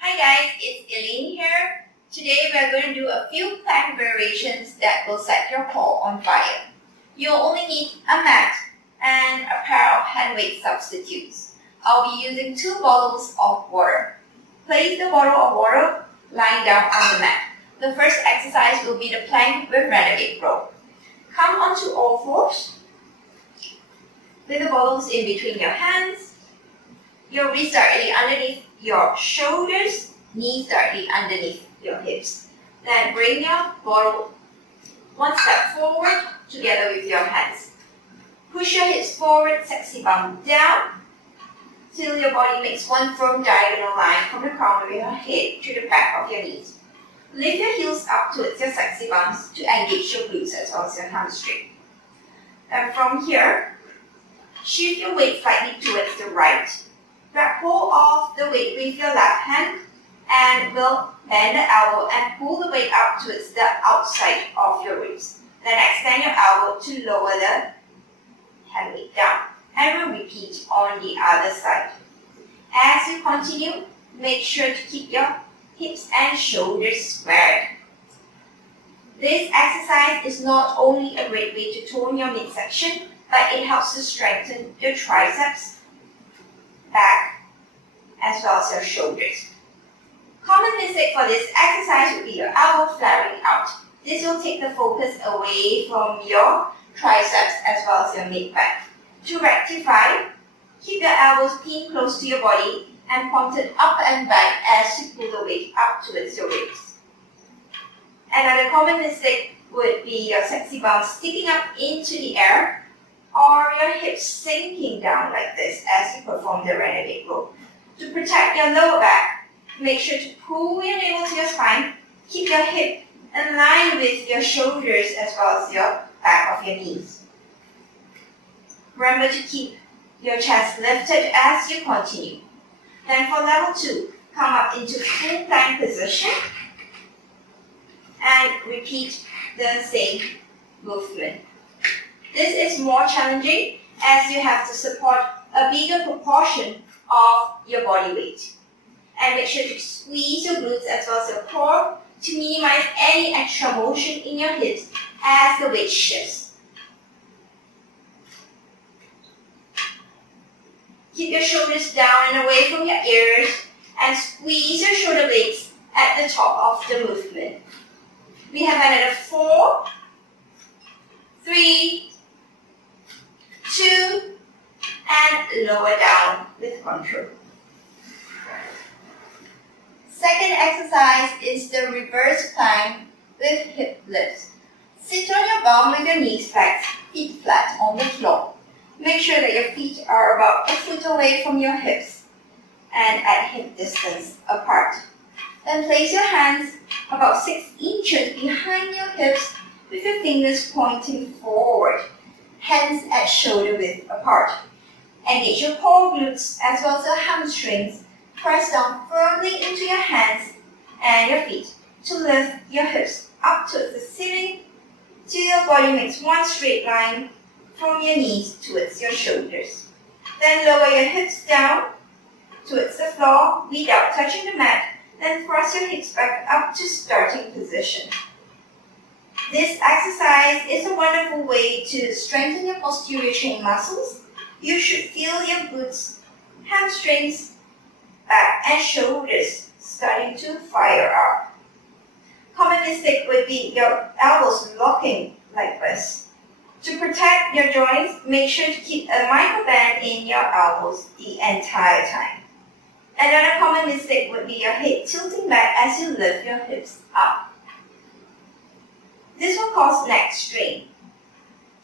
Hi guys, it's Eelin here. Today we are going to do a few plank variations that will set your core on fire. You'll only need a mat and a pair of hand weight substitutes. I'll be using 2 bottles of water. Place the bottle of water lying down on the mat. The first exercise will be the plank with renegade rope. Come onto all fours with the bottles in between your hands. Your wrists directly underneath your shoulders, knees directly underneath your hips. Then bring your bottle one step forward together with your hands. Push your hips forward, sexy bum down, till your body makes one firm diagonal line from the crown of your head to the back of your knees. Lift your heels up towards your sexy bums to engage your glutes as well as your hamstring. And from here, shift your weight slightly towards the right. Grab hold of the weight with your left hand and will bend the elbow and pull the weight up towards the outside of your ribs. Then extend your elbow to lower the hand weight down. And we'll repeat on the other side. As you continue, make sure to keep your hips and shoulders squared. This exercise is not only a great way to tone your midsection, but it helps to strengthen your triceps, back, as well as your shoulders. Common mistake for this exercise would be your elbow flaring out. This will take the focus away from your triceps as well as your mid-back. To rectify, keep your elbows pinned close to your body and pointed up and back as you pull the weight up towards your ribs. Another common mistake would be your sexy bum sticking up into the air or your hips sinking down like this as you perform the renegade row. To protect your lower back, make sure to pull your navel to your spine, keep your hip in line with your shoulders as well as your back of your knees. Remember to keep your chest lifted as you continue. Then for level 2, come up into full plank position and repeat the same movement. This is more challenging as you have to support a bigger proportion of your body weight. And make sure to squeeze your glutes as well as your core to minimize any extra motion in your hips as the weight shifts. Keep your shoulders down and away from your ears and squeeze your shoulder blades at the top of the movement. We have another 4, 3, 2, and lower down with control. Second exercise is the reverse plank with hip lifts. Sit on your bum with your knees flexed, feet flat on the floor. Make sure that your feet are about a foot away from your hips and at hip distance apart. Then place your hands about 6 inches behind your hips with your fingers pointing forward, hands at shoulder width apart. Engage your core glutes as well as your hamstrings. Press down firmly into your hands and your feet to lift your hips up towards the ceiling till your body makes one straight line from your knees towards your shoulders. Then lower your hips down towards the floor without touching the mat. Then thrust your hips back up to starting position. This exercise is a wonderful way to strengthen your posterior chain muscles. You should feel your glutes, hamstrings, back and shoulders starting to fire up. Common mistake would be your elbows locking like this. To protect your joints, make sure to keep a micro band in your elbows the entire time. Another common mistake would be your head tilting back as you lift your hips up. This will cause neck strain.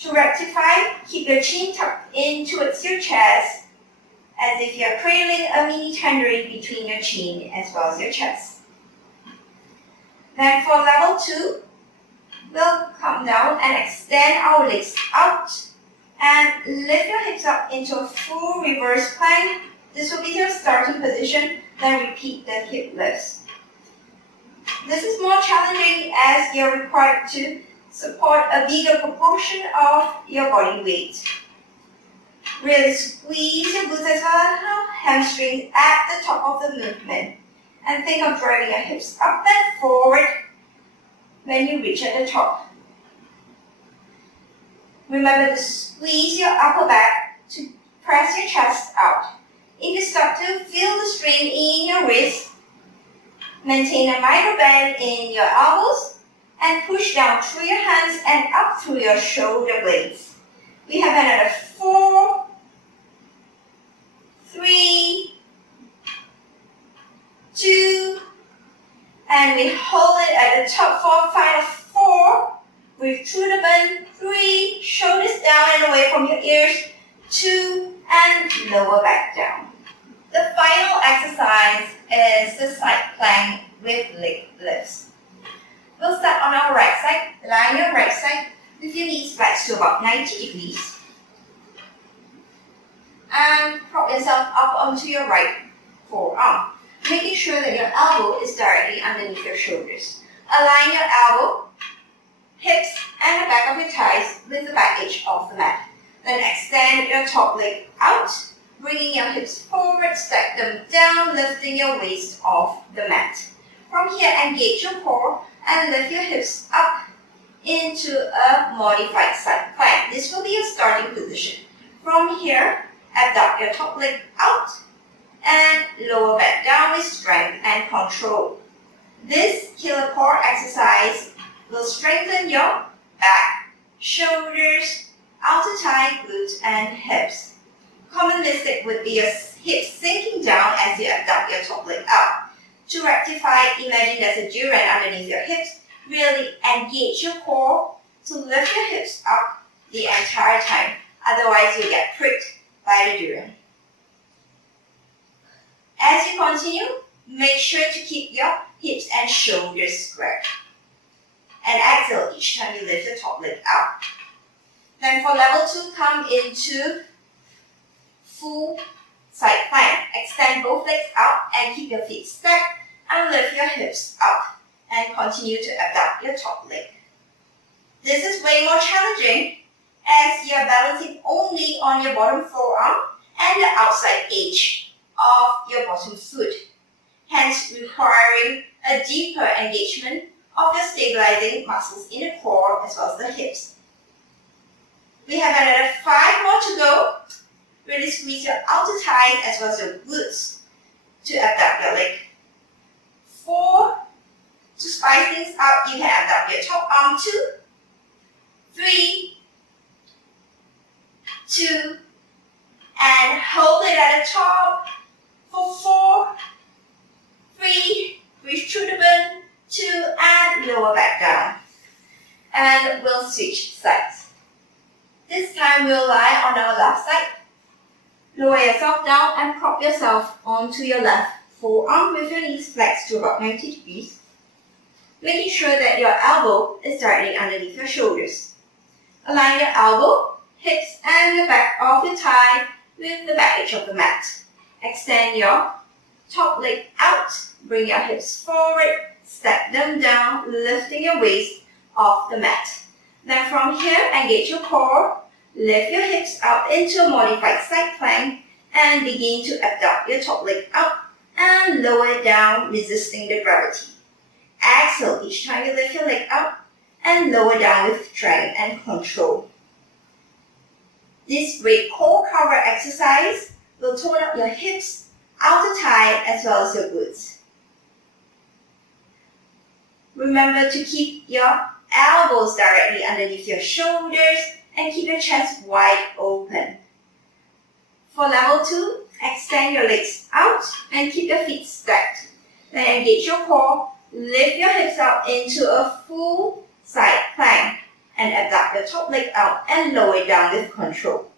To rectify, keep your chin tucked in towards your chest as if you're cradling a mini tangerine between your chin as well as your chest. Then for level 2, we'll come down and extend our legs out and lift your hips up into a full reverse plank. This will be your starting position, then repeat the hip lifts. This is more challenging as you're required to support a bigger proportion of your body weight. Really squeeze your glutes as well as hamstrings at the top of the movement. And think of driving your hips up and forward when you reach at the top. Remember to squeeze your upper back to press your chest out. If you start to feel the strain in your wrist, maintain a micro bend in your elbows and push down through your hands and up through your shoulder blades. We have another 4, 3, 2, and we hold it at the top for final 4. Breathe through the bend. 3, shoulders down and away from your ears. 2, and lower back down. The final exercise is the side plank with leg lifts. We'll start on our right side. Lie on your right side with your knees flexed to about 90 degrees. And prop yourself up onto your right forearm, making sure that your elbow is directly underneath your shoulders. Align your elbow, hips, and the back of your thighs with the back edge of the mat. Then extend your top leg out, bringing your hips forward, stack them down, lifting your waist off the mat. From here, engage your core and lift your hips up into a modified side plank. This will be your starting position. From here, abduct your top leg out and lower back down with strength and control. This killer core exercise will strengthen your back, shoulders, outer thigh, glutes, and hips. Common mistake would be your hips sinking down as you abduct your top leg out. To rectify, imagine there's a durian underneath your hips. Really engage your core to lift your hips up the entire time. Otherwise, you'll get pricked by the durian. As you continue, make sure to keep your hips and shoulders square. And exhale each time you lift the top leg out. Then for level 2, come into full side plank. Extend both legs out and keep your feet stacked and lift your hips up and continue to abduct your top leg. This is way more challenging as you are balancing only on your bottom forearm and the outside edge of your bottom foot, hence requiring a deeper engagement of your stabilizing muscles in the core as well as the hips. We have another 5 more to go. Really squeeze your outer thighs as well as your glutes to abduct your leg. 4, to spice things up, you can abduct your top arm. 2, 3, 2, and hold it at the top for 4, 3, breathe through the bend, 2, and lower back down. And we'll switch sides. This time we'll lie on our left side. Lower yourself down and prop yourself onto your left forearm with your knees flexed to about 90 degrees, making sure that your elbow is directly underneath your shoulders. Align your elbow, hips, and the back of your thigh with the back edge of the mat. Extend your top leg out, bring your hips forward, stack them down, lifting your waist off the mat. Then from here, engage your core, lift your hips up into a modified side plank and begin to abduct your top leg out and lower it down, resisting the gravity. Exhale each time you lift your leg up and lower down with strength and control. This great core cover exercise will tone up your hips, outer thigh, as well as your glutes. Remember to keep your elbows directly underneath your shoulders and keep your chest wide open. For level 2, extend your legs out and keep your feet stacked. Then engage your core, lift your hips up into a full side plank and abduct your top leg out and lower it down with control.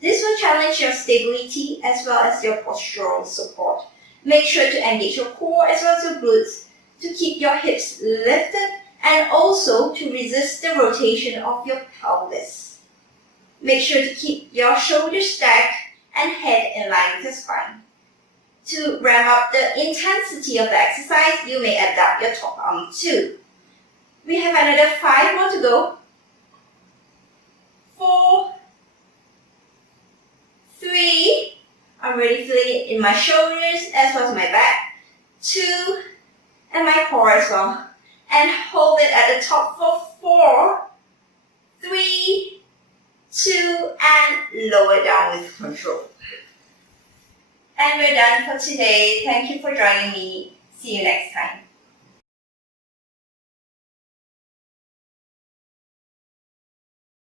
This will challenge your stability as well as your postural support. Make sure to engage your core as well as your glutes to keep your hips lifted and also to resist the rotation of your pelvis. Make sure to keep your shoulders stacked and head in line with your spine. To ramp up the intensity of the exercise, you may abduct your top arm too. We have another 5 more to go. 4, 3, I'm already feeling it in my shoulders as well as my back. 2, and my core as well. And hold it at the top for 4, 3, 2, and lower down with control. And we're done for today. Thank you for joining me. See you next time.